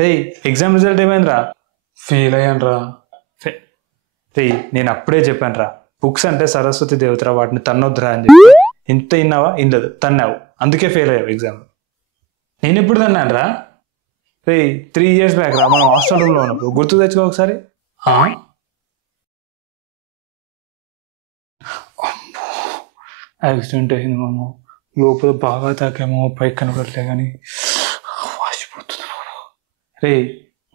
రే exam result ఏమైందిరా? Fail అయ్యానరా. రే నేను అప్పుడే చెప్పాను రా, బుక్స్ అంటే సరస్వతి దేవతరా, వాటిని తన్నొద్దురా అని చెప్పి. ఇంత విన్నావా? ఇన్నలేదు, తన్నావు, అందుకే ఫెయిల్ అయ్యావు ఎగ్జామ్. నేను ఎప్పుడు తన్నాను రా? రే 3 years బ్యాక్ రా, మనం హాస్టల్ రూమ్లో ఉన్నప్పుడు, గుర్తు తెచ్చుకో ఒకసారి. యాక్సిడెంట్ అయింది మామ, లోపల బాగా తాకేమో, పైకి కనపడలే కానీ వాసిపోతుంది. రే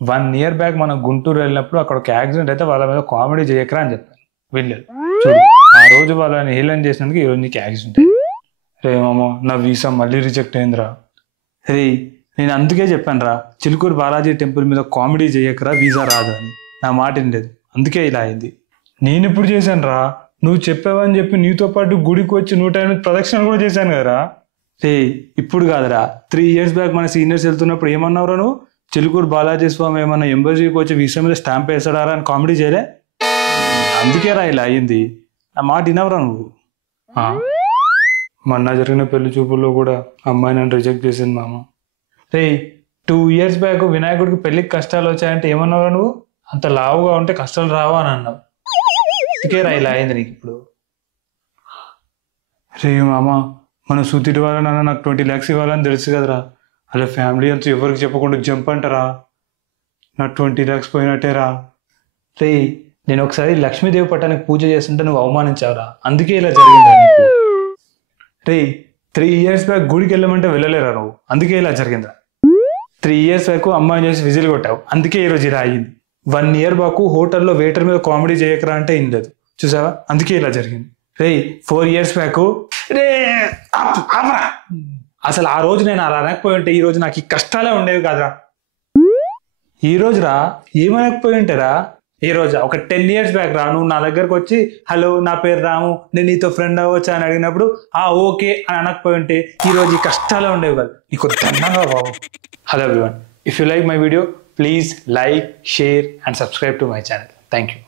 1 year బ్యాక్ మనం గుంటూరు వెళ్ళినప్పుడు అక్కడ ఒక యాక్సిడెంట్ అయితే వాళ్ళ మీద కామెడీ చేయకరా అని చెప్పాను, వెళ్ళలేదు. చూడు, ఆ రోజు వాళ్ళని హేళన చేసినందుకు ఈరోజు నీకు యాక్సిడెంట్ అయింది. రే మామ, నా వీసా మళ్ళీ రిజెక్ట్ అయిందిరా. రే నేను అందుకే చెప్పాను రా, చిలుకూరు బాలాజీ టెంపుల్ మీద కామెడీ చేయకరా, వీసా రాదు అని. నా మాట వినలేదు, అందుకే ఇలా అయింది. నేను ఇప్పుడు చేశాను రా, నువ్వు చెప్పావని చెప్పి నీతో పాటు గుడికి వచ్చి 108 ప్రదక్షిణలు కూడా చేశాను కదరా. రే ఇప్పుడు కాదురా, 3 years బ్యాక్ మన సీనియర్స్ వెళ్తున్నప్పుడు ఏమన్నావురా నువ్వు? చిలుకూరు బాలాజీ స్వామి ఏమన్నా ఎంబసీకి వచ్చి వీసా మీద స్టాంప్ వేస్తాడారా అని కామెడీ చేయలే? అందుకే రా ఇలా అయ్యింది. నా మాట వినవరా నువ్వు? మొన్న జరిగిన పెళ్లి చూపుల్లో కూడా అమ్మాయి నన్ను రిజెక్ట్ చేసింది మామ. రే 2 years బ్యాక్ వినాయకుడికి పెళ్లికి కష్టాలు వచ్చాయంటే ఏమన్నావురా నువ్వు? అంత లావుగా ఉంటే కష్టాలు రావా అని అన్నావు. అందుకే రా ఇలా అయింది నీకు ఇప్పుడు. రే మామ, మన సుతిటి వాళ్ళ నాన్న నాకు 20 lakhs ఇవ్వాలని తెలుసు కదరా, అలా ఫ్యామిలీ అంతా ఎవరికి చెప్పకుండా జంప్ అంటారా, నా 20 lakhs పోయినట్టేరా. రే నేను ఒకసారి లక్ష్మీదేవి పట్టానికి పూజ చేస్తుంటే నువ్వు అవమానించావురా, అందుకే ఇలా జరిగిందా నీకు? రే 3 years బ్యాక్ గుడికి వెళ్ళమంటే వెళ్ళలేరా నువ్వు, అందుకే ఇలా జరిగిందా? 3 years బ్యాక్ అమ్మాయిని చేసి విజిల్ కొట్టావు, అందుకే ఈరోజు ఇలా అయ్యింది. 1 year బ్యాక్ హోటల్లో వెయిటర్ మీద కామెడీ చేయకరా అంటే ఏం లేదు, చూసావా? అందుకే ఇలా జరిగింది. రే 4 years బ్యాక్ రే అసలు ఆ రోజు నేను అలా అనకపోయి ఉంటే ఈ రోజు నాకు ఈ కష్టాలే ఉండేవి కాదురా. ఈ రోజు రా ఏమనకపోయి ఉంటేరా, ఈ రోజు ఒక 10 years బ్యాక్ రా, నువ్వు నా దగ్గరకు వచ్చి హలో నా పేరు రాము, నేను నీతో ఫ్రెండ్ అవ్వచ్చా అని అడిగినప్పుడు ఓకే అని అనకపోయి ఉంటే ఈ రోజు ఈ కష్టాలే ఉండేవి కాదు. నీకు దండంగా బాబు. Hello everyone, if you like my video, please like, share and subscribe to my channel. Thank you.